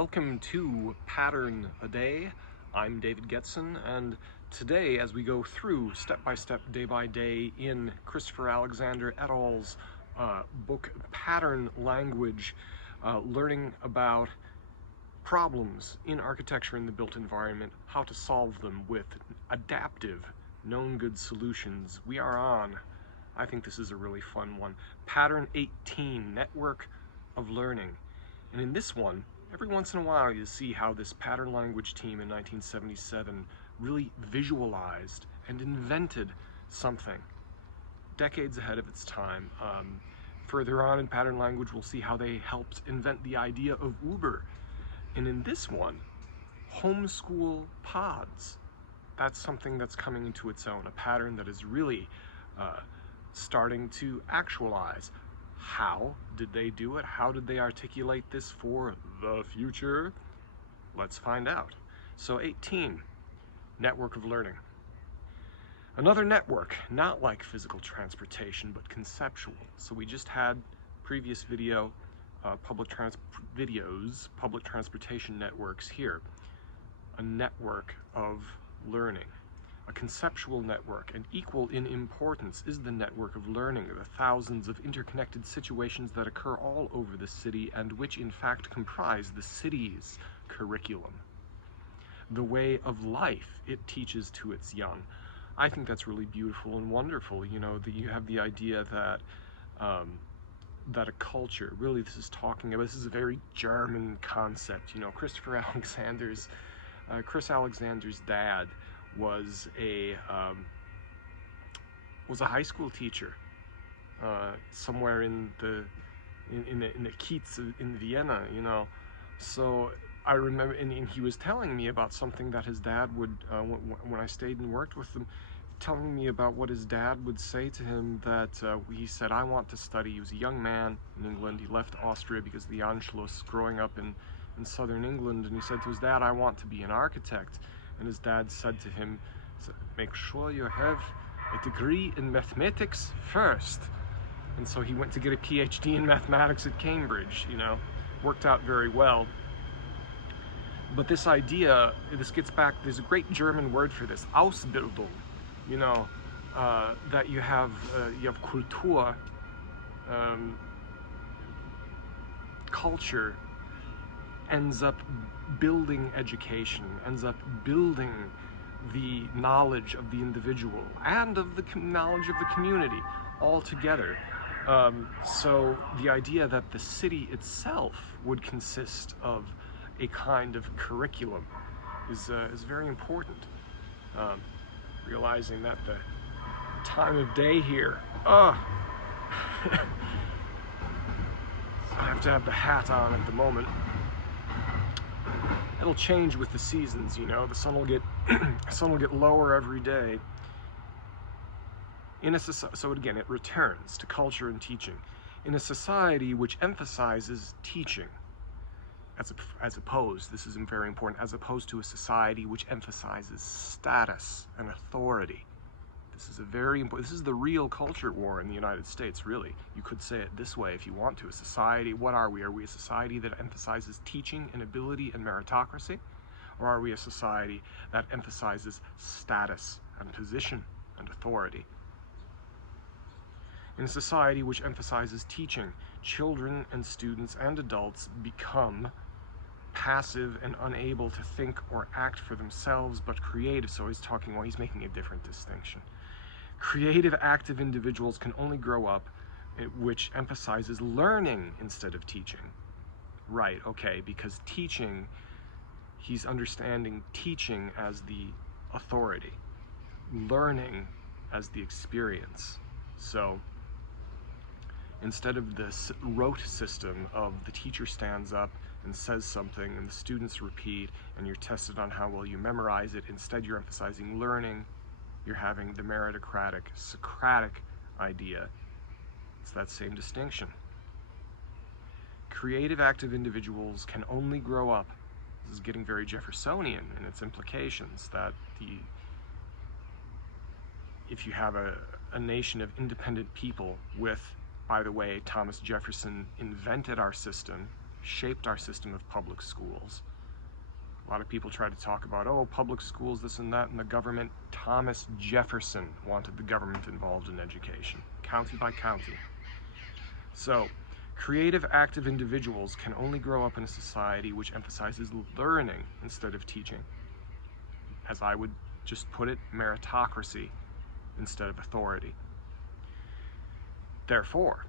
Welcome to Pattern a Day. I'm David Getson, and today, as we go through step by step, day by day in Christopher Alexander et al.'s book Pattern Language, learning about problems in architecture in the built environment, how to solve them with adaptive, known good solutions. We are on, I think this is a really fun one, Pattern 18, Network of Learning. And in this one, every once in a while you see how this pattern language team in 1977 really visualized and invented something decades ahead of its time. Further on in pattern language, we'll see how they helped invent the idea of Uber. And in this one, homeschool pods. That's something that's coming into its own, a pattern that is really starting to actualize. How did they do it? How did they articulate this for the future? Let's find out. So 18, network of learning. Another network, not like physical transportation, but conceptual. So we just had previous video, public transportation networks here. A network of learning. A conceptual network, and equal in importance, is the network of learning, the thousands of interconnected situations that occur all over the city and which in fact comprise the city's curriculum. The way of life it teaches to its young. I think that's really beautiful and wonderful, you know, that you have the idea that that a culture, really this is talking about, this is a very German concept, you know, Chris Alexander's dad was a high school teacher somewhere in the Kiez in Vienna, you know. So I remember, and he was telling me about something that his dad would, when I stayed and worked with him, telling me about what his dad would say to him, that he said, I want to study. He was a young man in England. He left Austria because of the Anschluss, growing up in southern England, and he said to his dad, I want to be an architect. And his dad said to him, make sure you have a degree in mathematics first. And so he went to get a PhD in mathematics at Cambridge, you know, worked out very well. But this idea, this gets back, there's a great German word for this, Ausbildung, you know, that you have Kultur, culture, ends up building education, ends up building the knowledge of the individual and of the knowledge of the community all together. So the idea that the city itself would consist of a kind of curriculum is very important. Realizing that the time of day here, I have to have the hat on at the moment. It'll change with the seasons, you know. The sun will get lower every day. In a society, so again, it returns to culture and teaching. In a society which emphasizes teaching, as opposed, this is very important, as opposed to a society which emphasizes status and authority. This is a very important, this is the real culture war in the United States, really. You could say it this way if you want to. A society, what are we? Are we a society that emphasizes teaching and ability and meritocracy? Or are we a society that emphasizes status and position and authority? In a society which emphasizes teaching, children and students and adults become passive and unable to think or act for themselves, but creative. So he's making a different distinction. Creative, active individuals can only grow up, which emphasizes learning instead of teaching. Right, okay, because teaching, he's understanding teaching as the authority, learning as the experience. So instead of this rote system of the teacher stands up and says something and the students repeat and you're tested on how well you memorize it, instead you're emphasizing learning. You're having the meritocratic, Socratic idea. It's that same distinction. Creative, active individuals can only grow up. This is getting very Jeffersonian in its implications, that if you have a nation of independent people with, by the way, Thomas Jefferson invented our system shaped our system of public schools. A lot of people try to talk about, oh, public schools, this and that, and the government. Thomas Jefferson wanted the government involved in education, county by county. So, creative, active individuals can only grow up in a society which emphasizes learning instead of teaching. As I would just put it, meritocracy instead of authority. Therefore,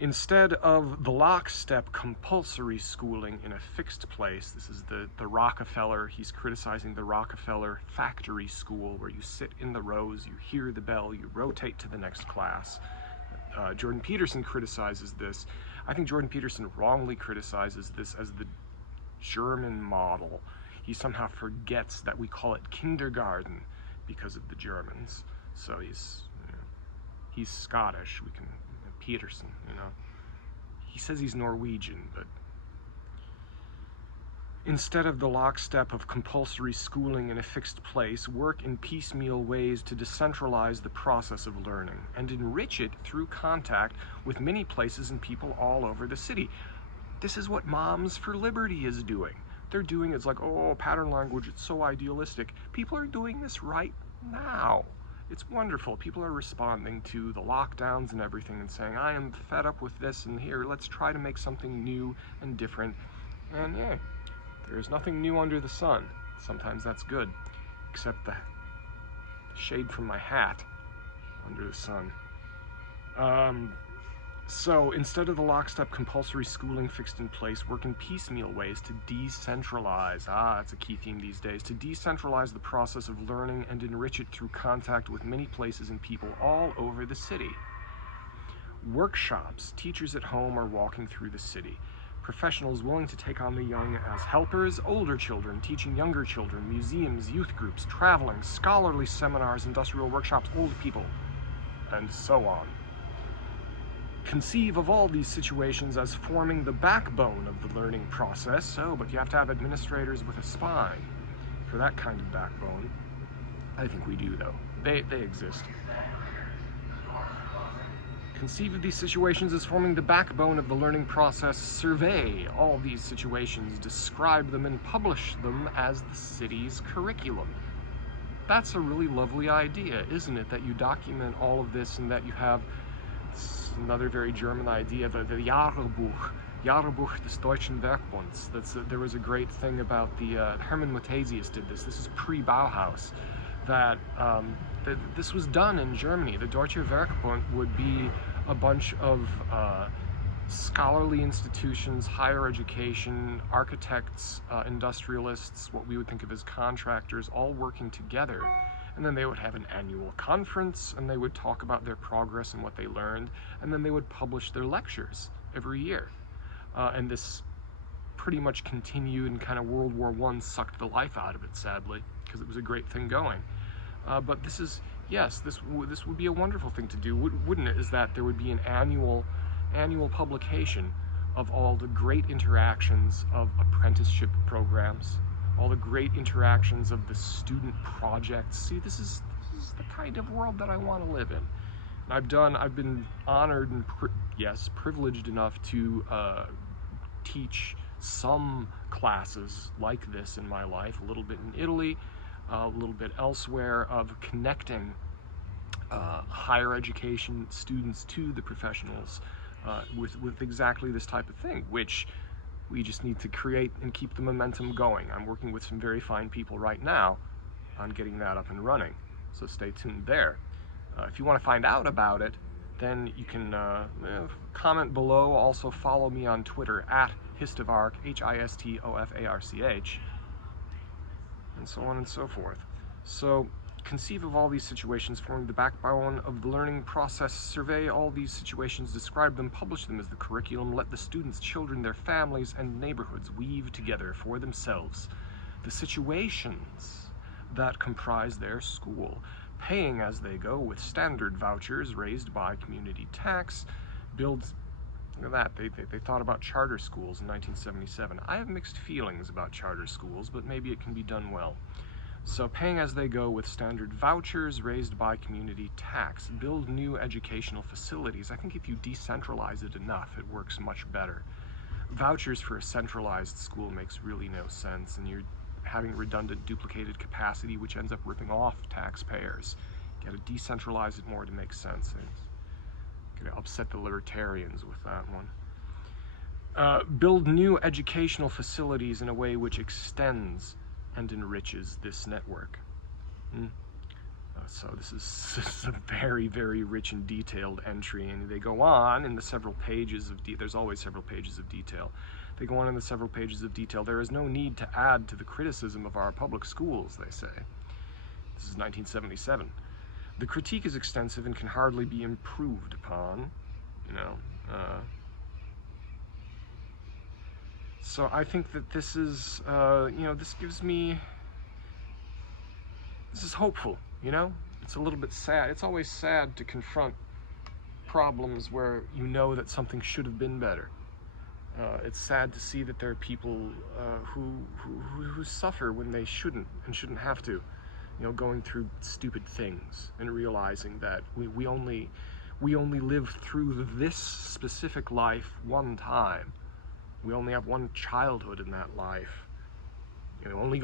instead of the lockstep compulsory schooling in a fixed place, this is the Rockefeller, he's criticizing the Rockefeller factory school where you sit in the rows, you hear the bell, you rotate to the next class. Jordan Peterson criticizes this. I think Jordan Peterson wrongly criticizes this as the German model. He somehow forgets that we call it kindergarten because of the Germans. So he's Scottish. Peterson, he says he's Norwegian, but instead of the lockstep of compulsory schooling in a fixed place, work in piecemeal ways to decentralize the process of learning and enrich it through contact with many places and people all over the city. This is what Moms for Liberty is doing. They're doing it's like, oh, pattern language, it's so idealistic. People are doing this right now. It's wonderful. People are responding to the lockdowns and everything and saying, I am fed up with this, and here, let's try to make something new and different. And yeah, there's nothing new under the sun. Sometimes that's good, except the shade from my hat under the sun. So instead of the lockstep compulsory schooling fixed in place, work in piecemeal ways to decentralize. It's a key theme these days. To decentralize the process of learning and enrich it through contact with many places and people all over the city. Workshops, teachers at home are walking through the city. Professionals willing to take on the young as helpers, older children, teaching younger children, museums, youth groups, traveling, scholarly seminars, industrial workshops, old people, and so on. Conceive of all these situations as forming the backbone of the learning process. But you have to have administrators with a spine for that kind of backbone. I think we do, though. They exist. Conceive of these situations as forming the backbone of the learning process. Survey all these situations, describe them, and publish them as the city's curriculum. That's a really lovely idea, isn't it? That you document all of this and that you have another very German idea, the Jahrbuch des Deutschen Werkbunds. There was a great thing about Hermann Muthesius did this. This is pre-Bauhaus. That this was done in Germany. The Deutsche Werkbund would be a bunch of scholarly institutions, higher education, architects, industrialists, what we would think of as contractors, all working together. And then they would have an annual conference, and they would talk about their progress and what they learned, and then they would publish their lectures every year. And this pretty much continued, and kind of World War I sucked the life out of it, sadly, because it was a great thing going. But this is, yes, this would be a wonderful thing to do, wouldn't it? Is that there would be an annual publication of all the great interactions of apprenticeship programs, all the great interactions of the student projects. See, this is the kind of world that I want to live in. And I've been honored and privileged enough to teach some classes like this in my life, a little bit in Italy, a little bit elsewhere, of connecting higher education students to the professionals with exactly this type of thing, which we just need to create and keep the momentum going. I'm working with some very fine people right now on getting that up and running, so stay tuned there. If you want to find out about it, then you can comment below. Also follow me on Twitter at Histovarch, Histofarch, and so on and so forth. So conceive of all these situations forming the backbone of the learning process. Survey all these situations, describe them, publish them as the curriculum. Let the students, children, their families, and neighborhoods weave together for themselves the situations that comprise their school, paying as they go with standard vouchers raised by community tax. Look at that, they thought about charter schools in 1977. I have mixed feelings about charter schools, but maybe it can be done well. So paying as they go with standard vouchers raised by community tax. Build new educational facilities. I think if you decentralize it enough, it works much better. vouchers for a centralized school makes really no sense, and you're having redundant duplicated capacity which ends up ripping off taxpayers. You gotta decentralize it more to make sense. And gonna upset the libertarians with that one. Build new educational facilities in a way which extends and enriches this network. So this is a very, very rich and detailed entry, and they go on in the several pages of there's always several pages of detail. They go on in the several pages of detail. There is no need to add to the criticism of our public schools, they say. This is 1977. The critique is extensive and can hardly be improved upon, you know. So I think that this is, you know, this is hopeful, you know? It's a little bit sad. It's always sad to confront problems where you know that something should have been better. It's sad to see that there are people who suffer when they shouldn't and shouldn't have to, you know, going through stupid things and realizing that we only live through this specific life one time. We only have one childhood in that life. You know, you only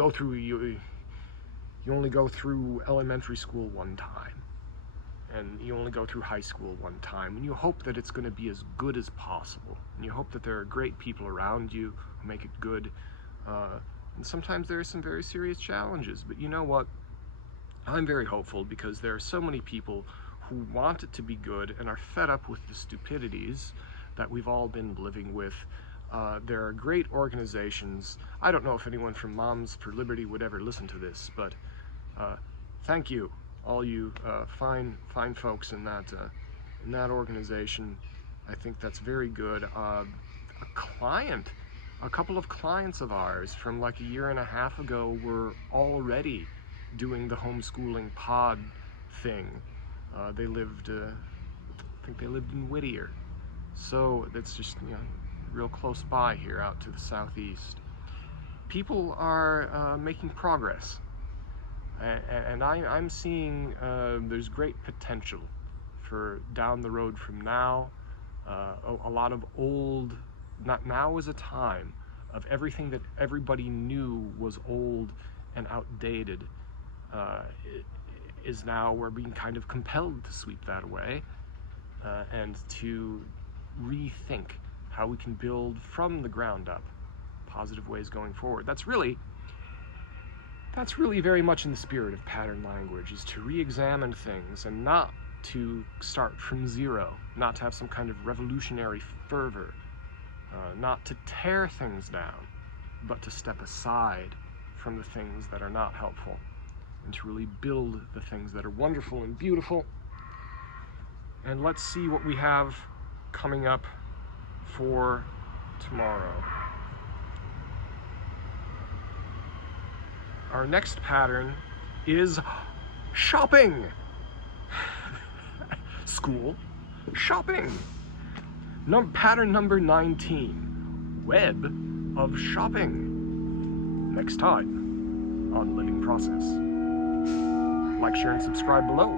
go through elementary school one time, and you only go through high school one time, and you hope that it's going to be as good as possible, and you hope that there are great people around you who make it good, and sometimes there are some very serious challenges, but you know what? I'm very hopeful because there are so many people who want it to be good and are fed up with the stupidities that we've all been living with. There are great organizations. I don't know if anyone from Moms for Liberty would ever listen to this, but thank you, all you fine folks in that organization. I think that's very good. A couple of clients of ours from like a year and a half ago were already doing the homeschooling pod thing. They lived, I think they lived in Whittier, so that's just, you know, real close by here out to the southeast. People are making progress, and I'm seeing there's great potential for down the road from now. A lot of old, now is a time of everything that everybody knew was old and outdated is now we're being kind of compelled to sweep that away and to rethink how we can build from the ground up positive ways going forward. That's really very much in the spirit of pattern language, is to re-examine things and not to start from zero, not to have some kind of revolutionary fervor, not to tear things down, but to step aside from the things that are not helpful and to really build the things that are wonderful and beautiful. And let's see what we have coming up for tomorrow. Our next pattern is shopping. School shopping. Pattern number 19, web of shopping. Next time on Living Process. Like, share, and subscribe below.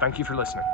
Thank you for listening.